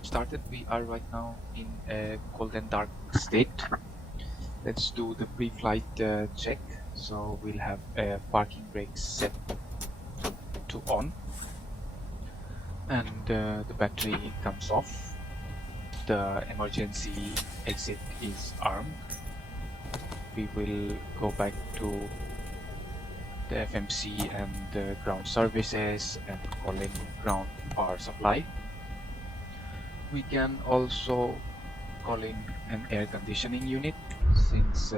aircraft started. We are right now in a golden dark state. Let's do the pre-flight check. So we'll have a parking brake set to on, and the battery comes off. The emergency exit is armed. We will go back to the FMC and the ground services and calling ground power supply. We can also call in an air conditioning unit, since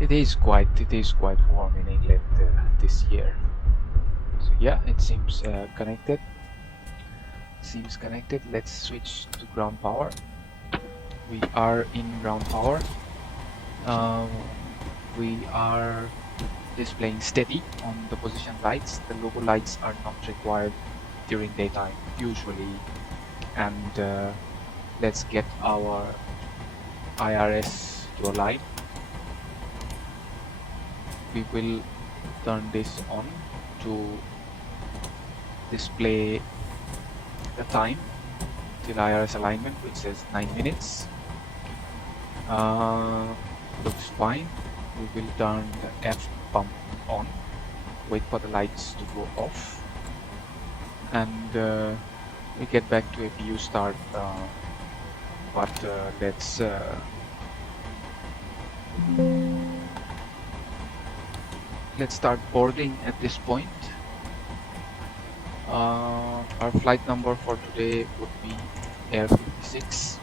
it is quite warm in England this year. So yeah, it seems connected. Let's switch to ground power. We are in ground power. We are displaying steady on the position lights. The logo lights are not required during daytime usually. And let's get our IRS to align. We will turn this on to display the time till IRS alignment, which says 9 minutes. Looks fine. We will turn the F pump on, wait for the lights to go off, and we get back to APU start, but let's start boarding at this point. Our flight number for today would be Air 56,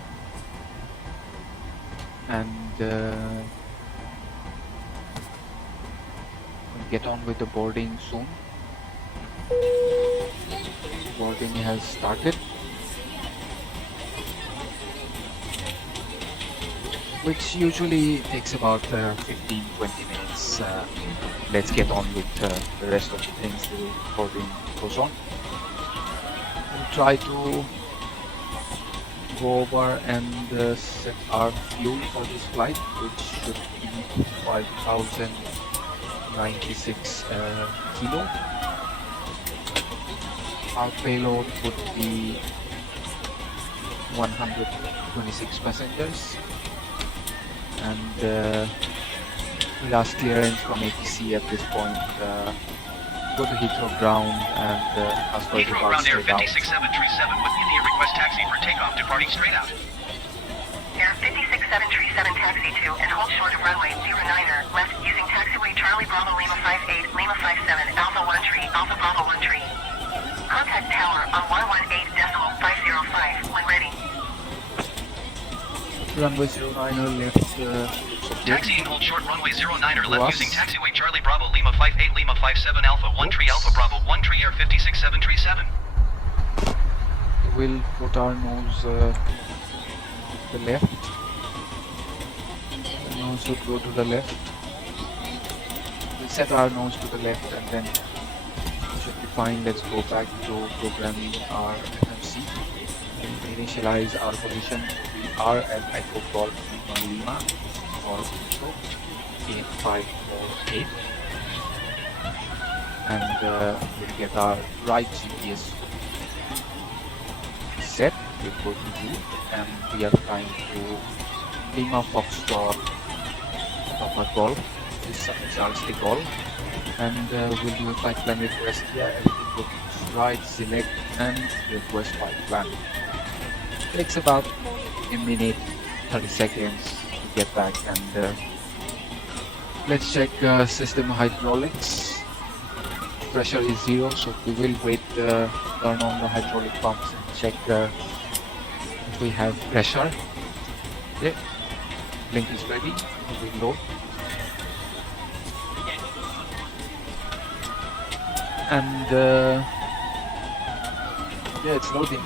and we'll get on with the boarding soon. Boarding has started, which usually takes about 15-20 minutes. Let's get on with the rest of the things the boarding goes on. We'll try to go over and set our fuel for this flight, which should be 5,096 kilo. Our payload would be 126 passengers, and we'll ask clearance from ATC at this point. Go to Heathrow ground and ask for Heathrow ground Air 56737 with India request taxi for takeoff departing straight out. Air 56737 taxi to and hold short of runway 09er left using taxiway Charlie Bravo Lima 58 Lima 57 Alpha 1 tree Alpha Bravo 1 tree. Contact tower on 118.505 when ready. Runway 09er left. Taxi and hold short runway 09er left using taxiway Charlie Bravo Lima 58 Lima 57 Alpha 1 tree Alpha Bravo 1 tree Air 56737. We'll put our nose to the left. The nose should go to the left. We'll set our nose to the left, and then it should be fine. Let's go back to programming our FMC. We'll initialize our position. We are at Echo Golf Lima or in 548, and we'll get our right GPS set. We'll go to route, and we are flying to Lima Foxtrot Papa Golf. This is our stick golf, and we'll do a flight plan request here. Everything looks right. Select and request flight plan. Takes about a minute 30 seconds to get back, and let's check system hydraulics. Pressure is 0, so we will wait, turn on the hydraulic pumps and check if we have pressure. Okay, blink is ready. We will load, and yeah, it's loading.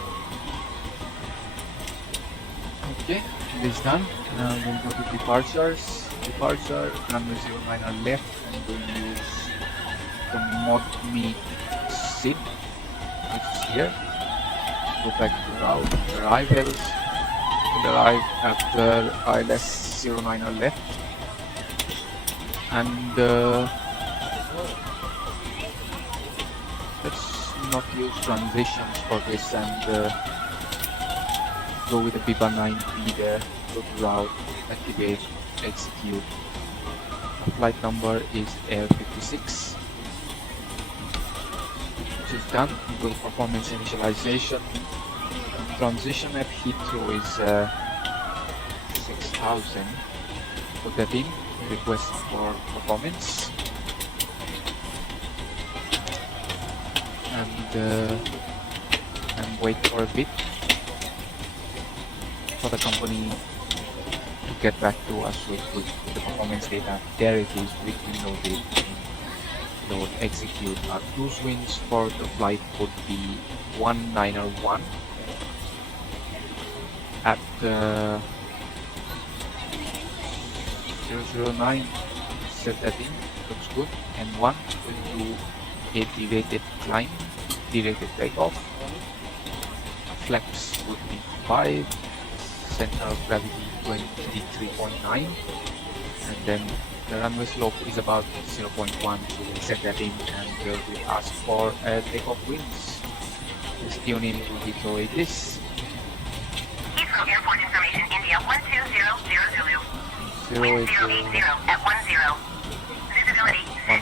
Okay, it is done. Now we'll go to departures. Departure, runway 09er left, and we'll use the ModMe SID, which is here. Go back to route, arrivals. We'll arrive after ILS 09er left, and let's not use transitions for this, and go with the BIPA 9P there, go to route, activate, execute. The flight number is Air 56, which is done. We go to performance initialization. Transition at Heathrow is 6000. Put that in, request for performance. And wait for a bit for the company to get back to us with the performance data. There it is, weekly loaded, load, execute. Our cruise winds for the flight would be 191 at 009. Set that in, looks good. And 1 will do a derated climb, derated takeoff. Flaps would be 5, center of gravity 23.9, and then the runway slope is about 0.1, so we set that in, and we ask for takeoff winds. Let's tune in to Heathrow 80. Heathrow Airport information, India 12000 Zulu. Wind 080 at 10. Visibility 6.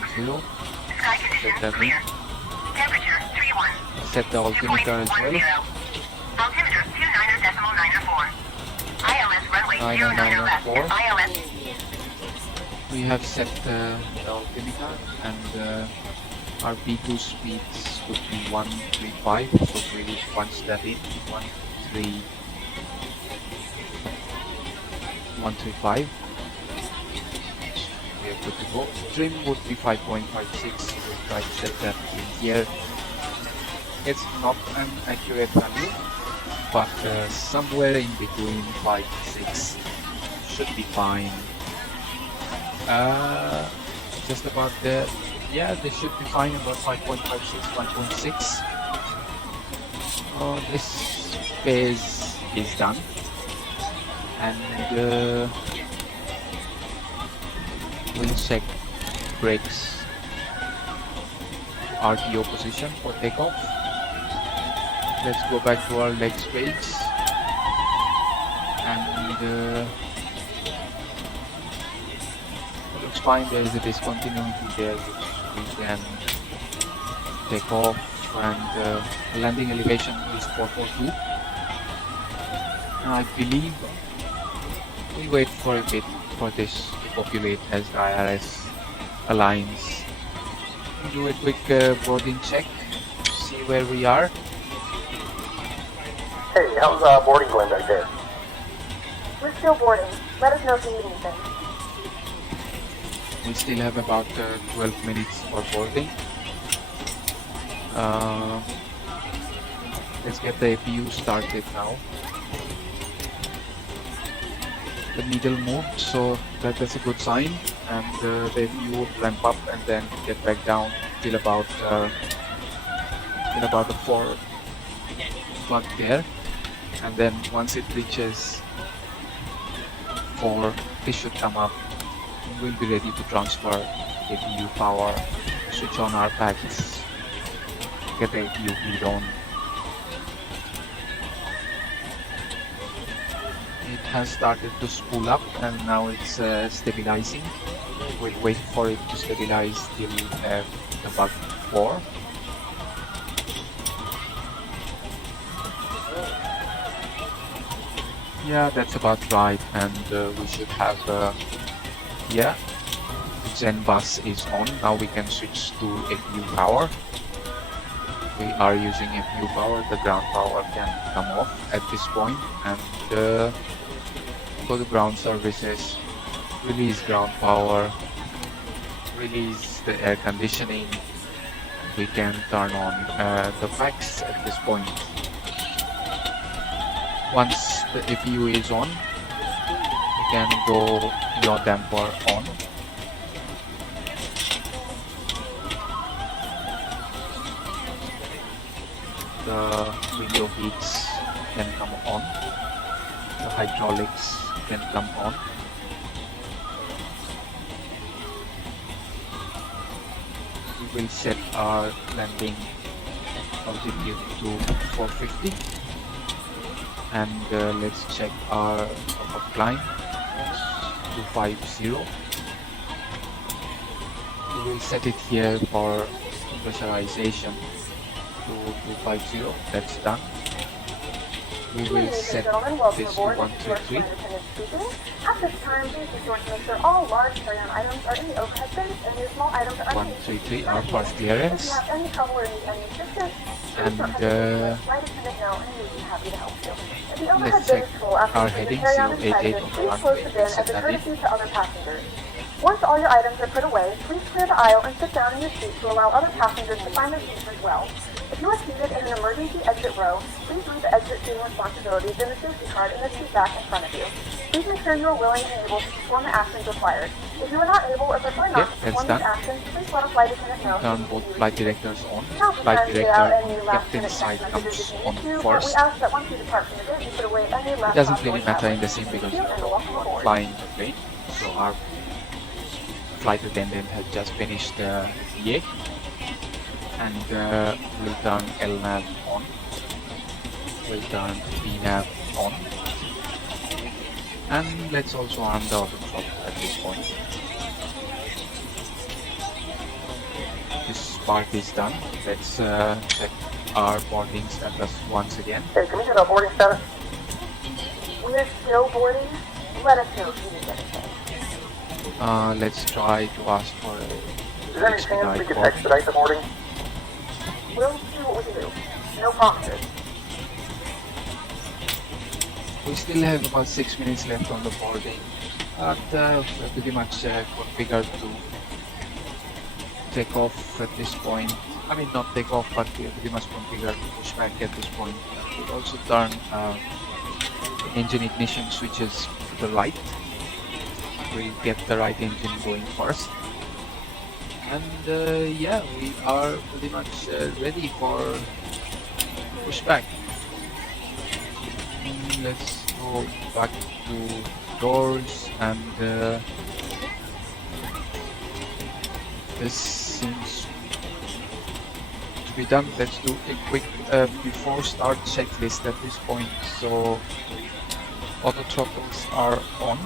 Sky conditions clear. Temperature 31. Set the altimeter as well. Altimeter 29.94. ILS runway 09 left. ILS. We have set the altimeter, and our B2 speeds would be 135, so we will punch that in. 135. We are good to go. Trim would be 5.56. We'll try to set that in here. It's not an accurate value, but somewhere in between 5 and 6 should be fine. Just about there. Yeah, they should be fine, about 5.56, 1.6. This phase is done, and we'll check brakes RTO position for takeoff. Let's go back to our legs page, and it looks fine. There is a discontinuity there which we can take off, and the landing elevation is 442, and I believe we wait for a bit for this to populate as the IRS aligns. Do a quick boarding check, see where we are. Hey, how's boarding going back there? We're still boarding. Let us know if you need anything. We still have about 12 minutes for boarding. Let's get the APU started now. The needle moved, so that's a good sign, and the APU will ramp up and then get back down till about a 4 plug there, and then once it reaches 4, this should come up. We'll be ready to transfer APU power, switch on our packs, get the APU feed on. It has started to spool up, and now it's stabilizing. We'll wait for it to stabilize till about 4. Yeah, that's about right, and we should have yeah, Zen bus is on. Now we can switch to APU power. We are using APU power. The ground power can come off at this point, and go to ground services, release ground power, release the air conditioning. We can turn on the packs at this point. Once the APU is on, we can go yaw damper on. The window heats can come on. The hydraulics can come on. We will set our landing altitude to 450. and let's check our climb 250. We will set it here for pressurization to 250. That's done. We will set this to 133. At this time, please be sure to make sure all large carry-on items are in the overhead bins and your small items are 133, our first clearance. If you have any trouble or need any assistance, And flight attendant know and we'd be happy to help you. If the overhead let's bin check is full after our you heading carry-on is 088 tested, on the please runway. close the bin Set as a that in. courtesy to other passengers. Once all your items are put away, please clear the aisle and sit down in your seat to allow other passengers to find their seats as well. If you are seated in an emergency exit row, please read the exit scene responsibilities in the safety card in the seat back in front of you. Please make sure you are willing and able to perform the actions required. If you are not able or prefer not to perform these actions, please let a flight attendant know. Turn both flight directors on. Now, if you Flight plan to get out director any last-minute captain's side text comes messages if you on need to, but first. we ask that once you depart from the gate, you put away any It laptop doesn't really or matter in tablet. the scene because Thank you, and welcome aboard. flying the plane. So our flight attendant has just finished the PA, and we'll turn LNAV on. We'll turn PNAV on. And let's also arm the auto throttle at this point. This part is done. Let's check our boarding status once again. Hey, can we get a boarding status? We're still boarding. Let us know if you need anything. Let's try to ask for a Is there any chance we expedite could board. expedite the boarding? We'll see what we can do. No promises. We still have about 6 minutes left on the boarding, but we're pretty much configured to take off at this point. I mean, not take off, but we're pretty much configured to push back at this point. We'll also turn engine ignition switches to the right. We'll get the right engine going first. And yeah, we are pretty much ready for pushback. Let's go back to doors, and this seems to be done. Let's do a quick before start checklist at this point. So auto throttles are on,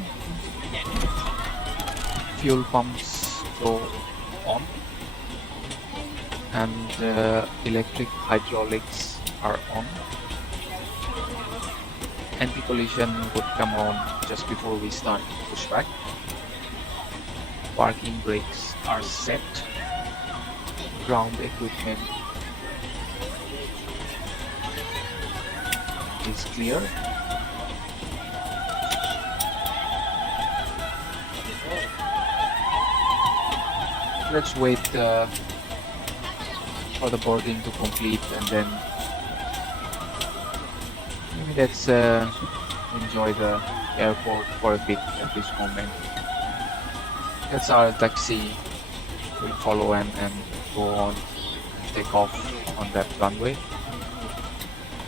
fuel pumps go on, and electric hydraulics are on. Anti-collision would come on just before we start pushback. Parking brakes are set. Ground equipment is clear. Let's wait for the boarding to complete, and then maybe let's enjoy the airport for a bit at this moment. That's our taxi. We'll follow and go on, take off on that runway.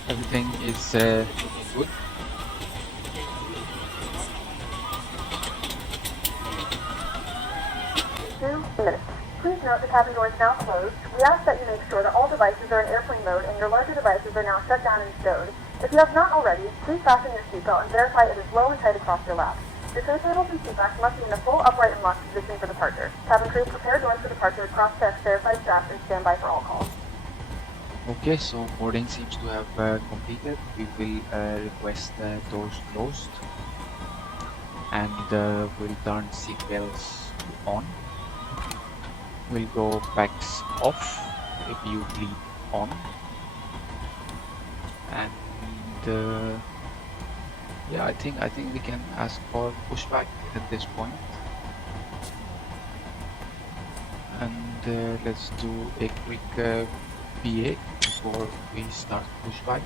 Everything is good. Please note the cabin door is now closed. We ask that you make sure that all devices are in airplane mode and your larger devices are now shut down and stowed. If you have not already, please fasten your seatbelt and verify it is low and tight across your lap. Your tray tables and seatbacks must be in a full upright and locked position for departure. Cabin crew, prepare doors for departure, cross-check, verify straps, and stand by for all calls. Okay, so boarding seems to have completed. We will request doors closed, and we'll turn seatbelts on. We'll go backs off, APU bleed on, and yeah, I think we can ask for pushback at this point. And let's do a quick PA before we start pushback.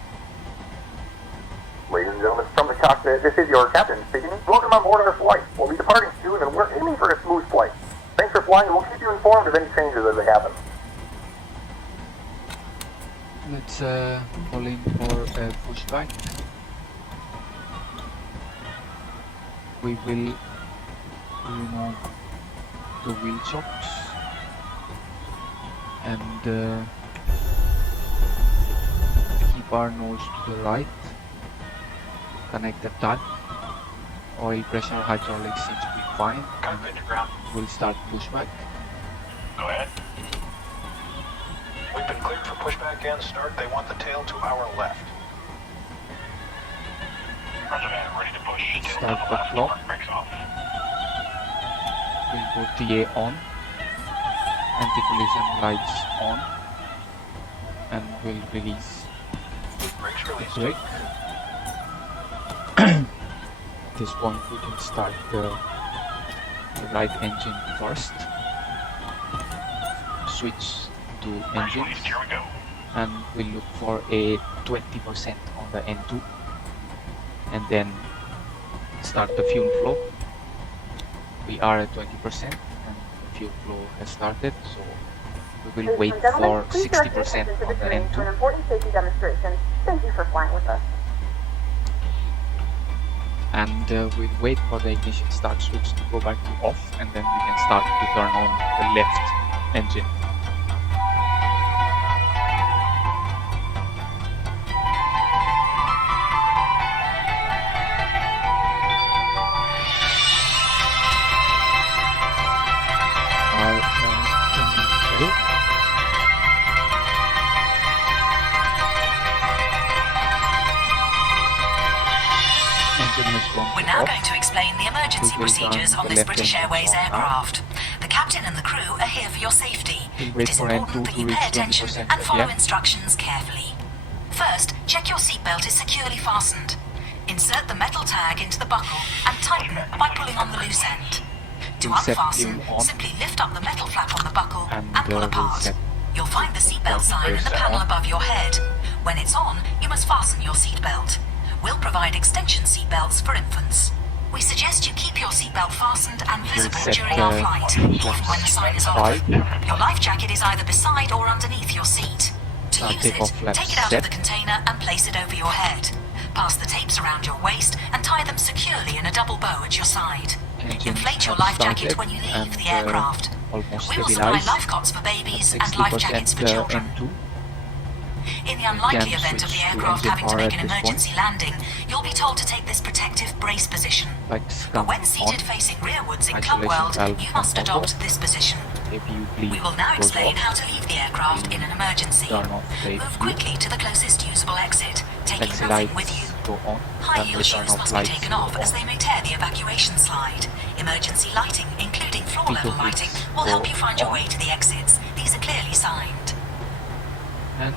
Ladies and gentlemen, from the cockpit, this is your captain speaking. Welcome on board our flight. We'll be departing soon, and we're aiming for a smooth flight. Thanks for flying, and we'll keep you informed of any changes as they happen. Let's call in for a pushback. We will remove the wheel chocks and keep our nose to the right. connected done. Oil pressure hydraulics seems to be fine. Cockpit to ground. We'll start pushback. Go ahead. We've been cleared for pushback and start. They want the tail to our left. Roger that. Ready to push. Tail Start to the left. clock. Brakes off. We'll go TA on. Anti-collision lights on. And we'll release Brakes the released. brake. At this point we can start the right engine first. Switch to Brakes engines. released. Here we go. And we'll look for a 20% on the N2 and then start the fuel flow. We are at 20% and the fuel flow has started, so we will wait Ladies and gentlemen, for please direct your 60% attention to on the the screen for an N2 important safety demonstration. Thank you for flying with us. and we'll wait for the ignition start switch to go back to off, and then we can start to turn on the left engine. We're now going to explain the emergency procedures on this British Airways aircraft. The captain and the crew are here for your safety. It is important that you pay attention and follow instructions carefully. First, check your seatbelt is securely fastened. Insert the metal tag into the buckle and tighten by pulling on the loose end. To unfasten, simply lift up the metal flap on the buckle and pull apart. You'll find the seatbelt sign in the panel above your head. When it's on, you must fasten your seatbelt. We'll provide extension seatbelts for infants. We suggest you keep your seatbelt fastened and visible during our flight, even when the sign is off. Your life jacket is either beside or underneath your seat. To use it, take it out of the container and place it over your head. Pass the tapes around your waist and tie them securely in a double bow at your side. Inflate your life jacket when you leave the aircraft. We will supply life cots for babies and life jackets for children. In the unlikely event of the aircraft having to make an emergency landing, you'll be told to take this protective brace position. But when seated facing rearwards in Club World, you must adopt this position. We will now explain how to leave the aircraft in an emergency. Move quickly to the closest usable exit, taking nothing with you. High heel shoes must be taken off as they may tear the evacuation slide. Emergency lighting, including floor level lighting, will help you find your way to the exits. These are clearly signed. And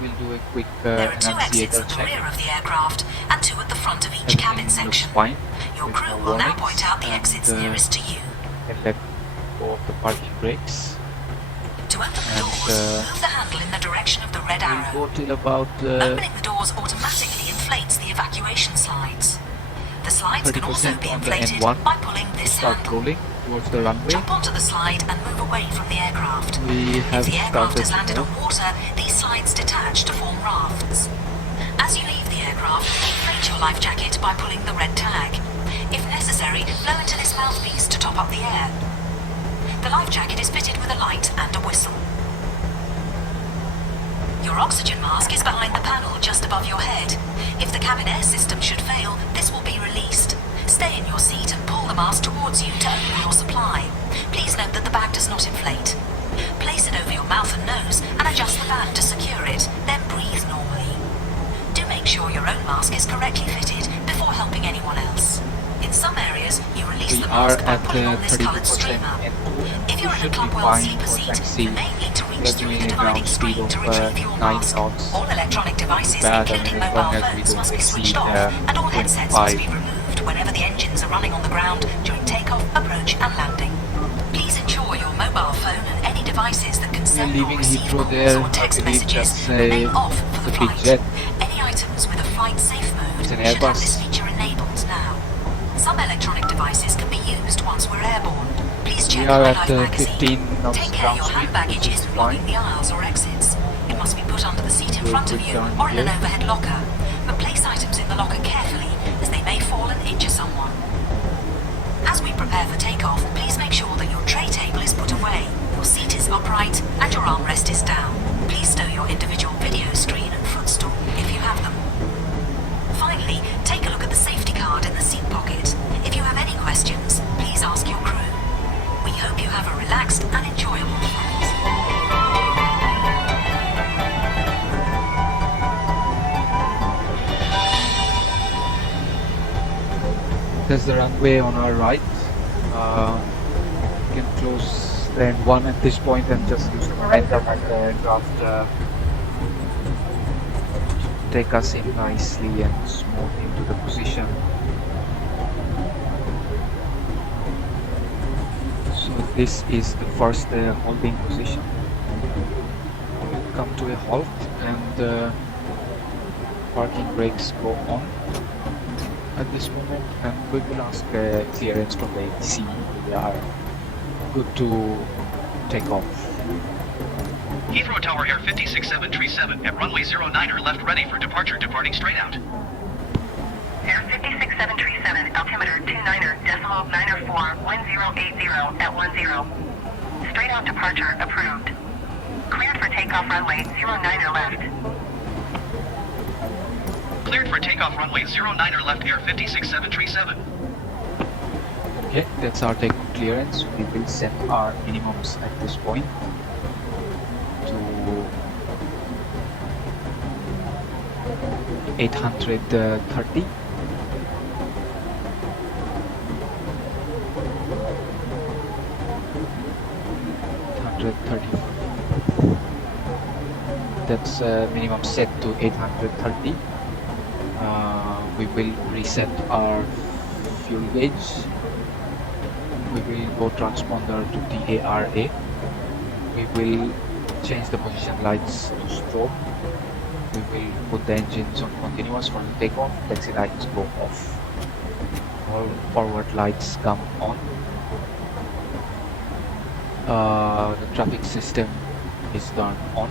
we'll do a quick There are 2 exits annunciator at the check. rear of the aircraft and 2 at the front of each cabin section. Fine. Your With crew no will now warnings, point out the exits and, nearest to you. And let go of the parking brakes. To open the and, doors, move the handle in the direction of the red We'll arrow. go till about Opening the doors automatically inflates the evacuation slides. The slides can also 30% be on the inflated N1. by pulling this Start handle. rolling towards the runway. Jump onto the slide and move away from the aircraft. We If have the aircraft started has landed to on water, these slides detach to form rafts. As you leave the aircraft, inflate your life jacket by pulling the red tag. If necessary, blow into this mouthpiece to top up the air. The life jacket is fitted with a light and a whistle. Your oxygen mask is behind the panel just above your head. If the cabin air system should fail, this will be released. Stay in your seat and pull the mask towards you to open your supply. Please note that the bag does not inflate. Place it over your mouth and nose and adjust the band to secure it, then breathe normally. Do make sure your own mask is correctly fitted before helping anyone else. In some areas, you release We the are mask by at pulling on this coloured 30% streamer. and If you're in a should be Club World fine sleeper for seat, taxi. you may need to We are reach through doing the a dividing ground speed screen to of retrieve your 9 mask. knots. All electronic devices, Bad, including and as mobile long as we phones, don't must be switched exceed, off, and all headsets 25. must be removed whenever the engines are running on the ground during takeoff, approach, and landing. Please ensure your mobile phone and any devices that can We are send or leaving receive Heathrow calls there. or I text believe messages that's remain off for the a big flight. jet. Any items with a flight safe mode It's an should have Airbus. this feature enabled now. Some electronic devices can be used once we're airborne. Please check We are your at life magazine. 15 knots Take care your ground hand speed, baggage which is isn't blocking fine. the aisles or exits. It must be put under the seat in We'll front of put you down or in an here. overhead locker. But place items in the locker carefully, as they may fall and injure someone. As we prepare for takeoff, please make sure that your tray table is put away, your seat is upright, and your armrest is down. Please stow your individual video screen and footstool if you have them. Finally, take There's the runway on our right. You can close lane 1 at this point and just use the momentum of the aircraft to take us in nicely and smooth into the position. So this is the first holding position. We'll come to a halt and parking brakes go on at this moment, and we will ask clearance from the ATC. We are good to take off. Heathrow Tower Air 56737 at runway 09er left ready for departure, departing straight out. Air 56737, altimeter 29er, decimal 904, 1080 at 10. Straight out departure approved. Cleared for takeoff runway 09er left. Cleared for takeoff runway 09er left Air 56737. Okay, that's our takeoff clearance. We will set our minimums at this point to 830. That's minimum set to 830. We will reset our fuel gauge. We will go transponder to DARA. We will change the position lights to strobe. We will put the engines on continuous for the takeoff. Taxi lights go off. All forward lights come on. The traffic system is turned on.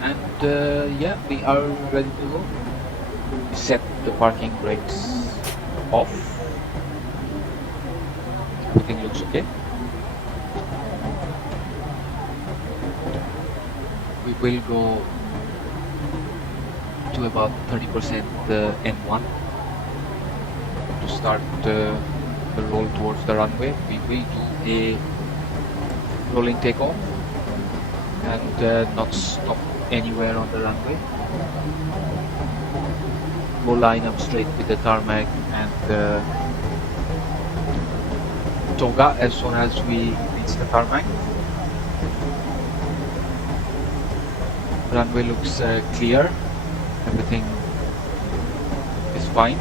And yeah, we are ready to go. Set the parking brakes off. Everything looks okay. We will go to about 30% N1 to start the roll towards the runway. We will do a rolling takeoff and not stop anywhere on the runway. Go line up straight with the tarmac and toga as soon as we reach the tarmac. Runway looks clear. Everything is fine.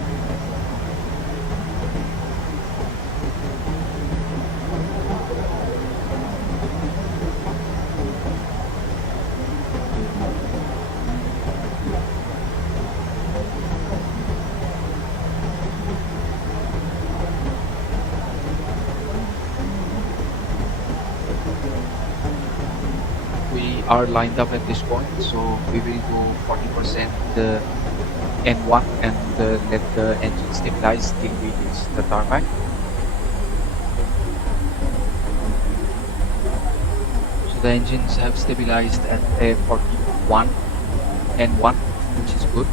Are lined up at this point, so we will go 40% N1 and let the engine stabilize till we reach the tarmac. So the engines have stabilized at a 41 N1, which is good.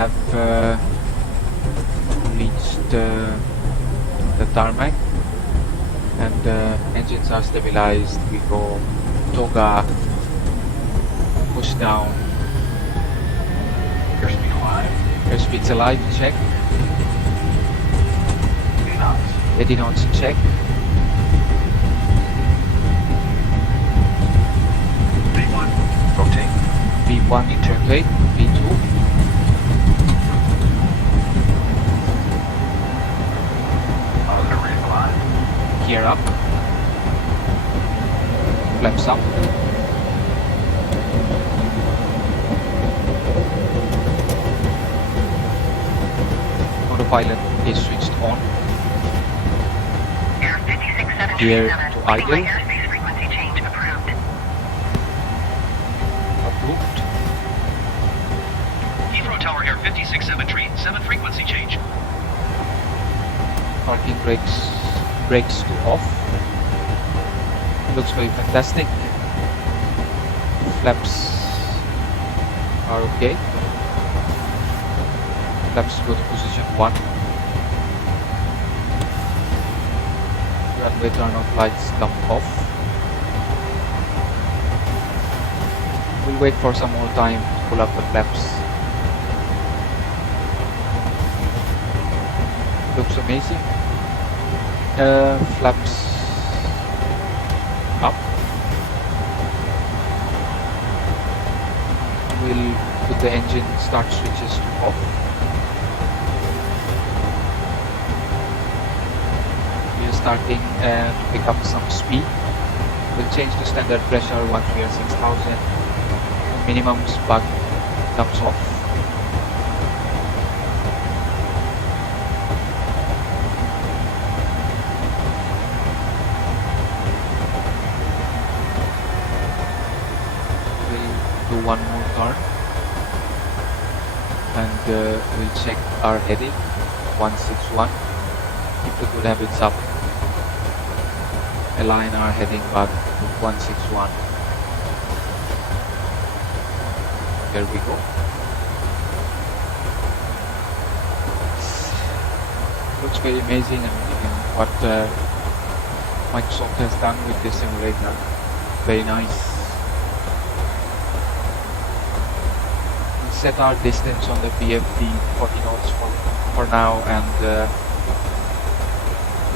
Have reached the tarmac and engines are stabilized. We go toga, push down. Airspeed alive. Airspeed's alive, check. 80 knots, check. V1, rotate. V1, rotate. V2. Gear up, flaps up, autopilot is switched on, Air 56737, gear to idle, airspace frequency change approved. approved, Heathrow Tower Air 56737 frequency change. parking brakes to off. Looks very fantastic. Flaps are okay. Flaps go to position 1. runway turn off lights come off. We'll wait for some more time to pull up the flaps. Looks amazing. Flaps up. We'll put the engine start switches to off. We are starting to pick up some speed. We'll change to standard pressure once we are 6,000. Minimum spark comes off. We'll do one more turn and we'll check our heading 161. Keep the good habits up. Align our heading back to 161. There we go. Looks very amazing, and what Microsoft has done with this simulator. Very nice. We set our distance on the PFD 40 knots for now, and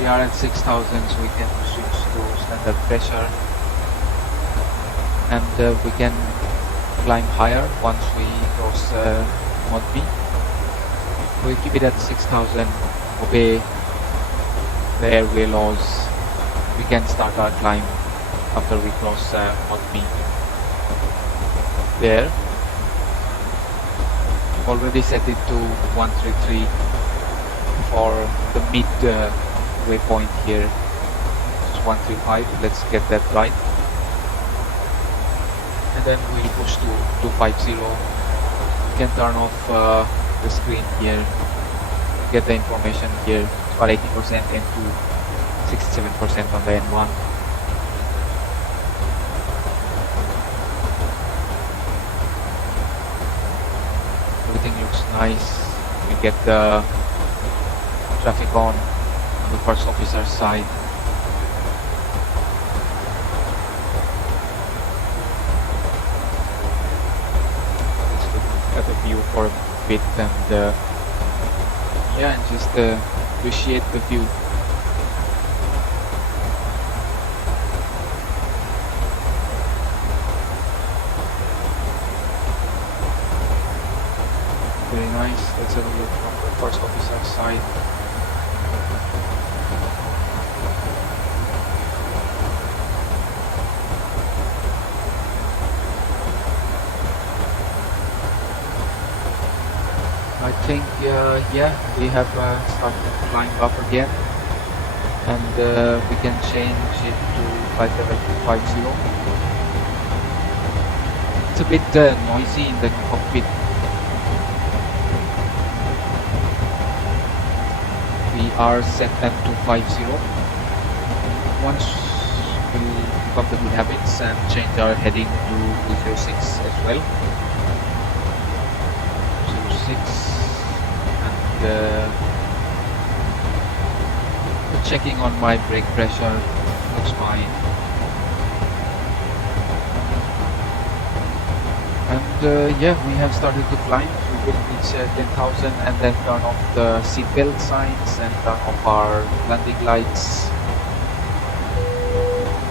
we are at 6,000, so we can switch to standard pressure, and we can climb higher once we cross mod B. We'll keep it at 6,000, obey the airway laws. We can start our climb after we cross mod B. There. Already set it to 133 for the mid waypoint here. It's 135. Let's get that right. And then we push to 250. You can turn off the screen here, get the information here. It's about 80% N2, 67% on the N1. Everything looks nice. We get the traffic on the first officer's side. At the view for a bit, and yeah, and just appreciate the view. Very nice. Let's have a look from the first officer's side. I think, yeah, we have started to climb up again, and we can change it to flight level 250. It's a bit noisy in the cockpit. We are set at 250. Once we pick up the good habits and change our heading to 06 as well. 06. Checking on my brake pressure, looks fine. And yeah, we have started to climb. We will reach 10,000 and then turn off the seatbelt signs and turn off our landing lights.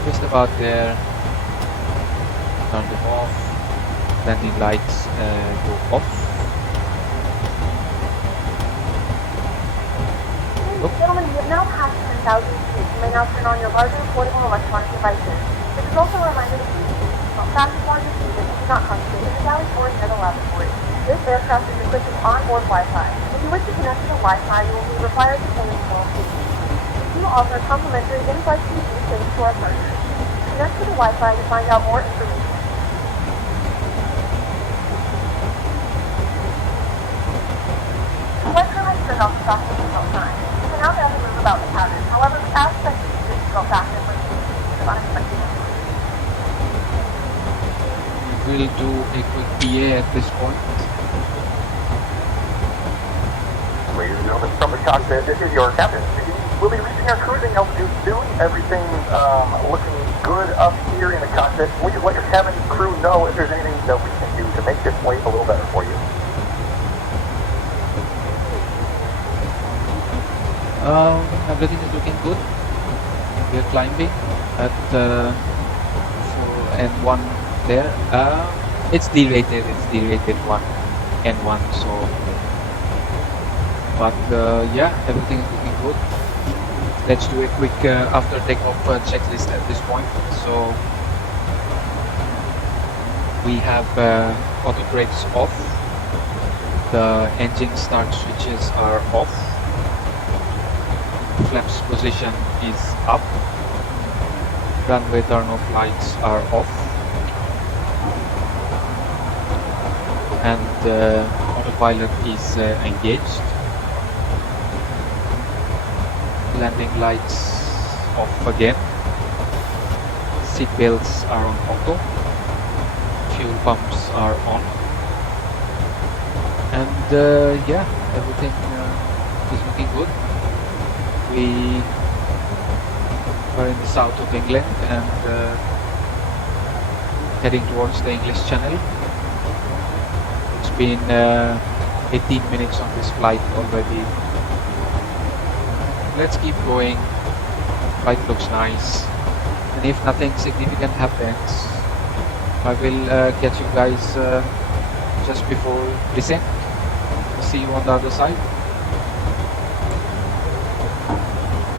Just about there. Turn them off. Landing lights go off. Gentlemen, we have now passed 10,000 feet. You may now turn on your larger portable electronic devices. This is also a reminder to please don't fasten while you're seated and do not congregate in the galley floor near the lavatory. This aircraft is equipped with onboard Wi-Fi. If you wish to connect to the Wi-Fi, you will be required to pay a small fee. We do offer complimentary in-flight TV thanks to our partners. Connect to the Wi-Fi to find out more information. The flight crew has turned off the fasten seatbelt sign. Now they have to move about the cabin. However, we ask that you use your seatbelt fasten when you receive unexpected injuries. We will do a quick PA at this point. Ladies and gentlemen, from the cockpit, this is your captain speaking. We'll be reaching our cruising altitude soon. Everything looking good up here in the cockpit. We'll just let your cabin crew know if there's anything that we can do to make this flight a little better for you. Everything is looking good. We are climbing at N1 there. It's derated. It's derated N1. So, but yeah, everything is looking good. Let's do a quick after takeoff checklist at this point. So we have auto brakes off. The engine start switches are off. Flaps position is up. Runway turn-off lights are off. And autopilot is engaged. Landing lights off again. Seat belts are on auto. Fuel pumps are on. And yeah, everything is looking good. We are in the south of England and heading towards the English Channel. It's been 18 minutes on this flight already. Let's keep going. Flight looks nice. And if nothing significant happens, I will catch you guys just before descent. See you on the other side.